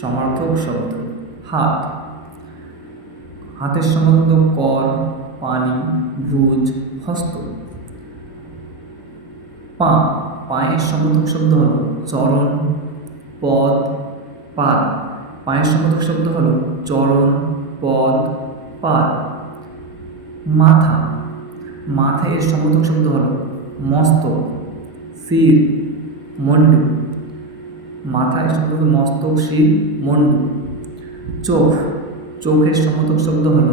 সমার্থক শব্দ হাত, হাতের সমার্থক কর, পানি, ভুজ, হস্ত। পা, পায়ের সমার্থক শব্দ হল চরণ, পদ, পাদ। পায়ের সমার্থক শব্দ হল চরণ, পদ, পাদ। মাথা, মাথা এর সমার্থক শব্দ হল মস্তক, শির, মন্ডু। মাথায় সমার্থক মস্তক, শির, মন্ডু। চোখ, চোখের সমার্থক শব্দ হল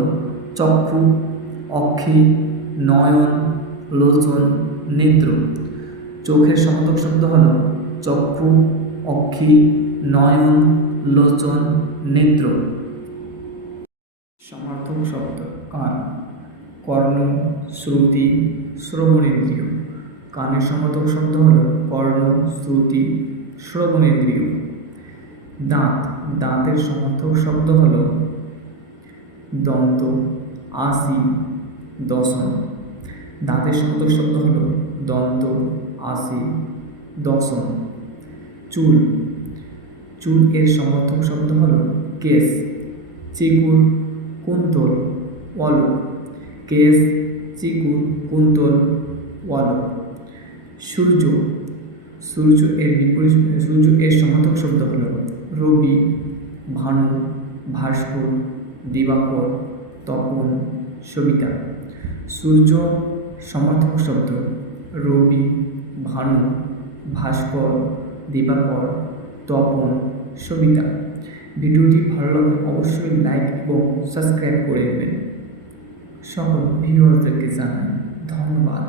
চক্ষু, অক্ষি, নয়ন, লোচন, নেত্র। চোখের সমার্থক শব্দ হল চক্ষু, অক্ষি, নয়ন, লোচন, নেত্র। সমার্থক শব্দ কান, কর্ণ, শ্রুতি, শ্রবণেন্দ্রিয়। কানের সমার্থক শব্দ হল কর্ণ, শ্রুতি, শ্রবণেন্দ্রিয়। দাঁত, দাঁতের সমার্থক শব্দ হল দন্ত, আশি, দশন। দাঁতের সমার্থক শব্দ হল দন্ত, আশি, দশন। চুল, চুল এর সমার্থক শব্দ হল কেশ, চিকুর, কুন্তল, অলক। কেশ, চিকুর, কুন্তল, অলক। সূর্য, সূর্য এর সমার্থক শব্দ হল রবি, ভানু, ভাস্কর, দিবাকর, তপন, সবিতা। সূর্য সমার্থক শব্দ রবি, ভানু, ভাস্কর, দিবাকর, তপন, সবিতা। ভিডিওটি ভালো লাগলে অবশ্যই লাইক এবং সাবস্ক্রাইব করে নেবেন। সকল ভিউয়ারদেরকে জানাই ধন্যবাদ।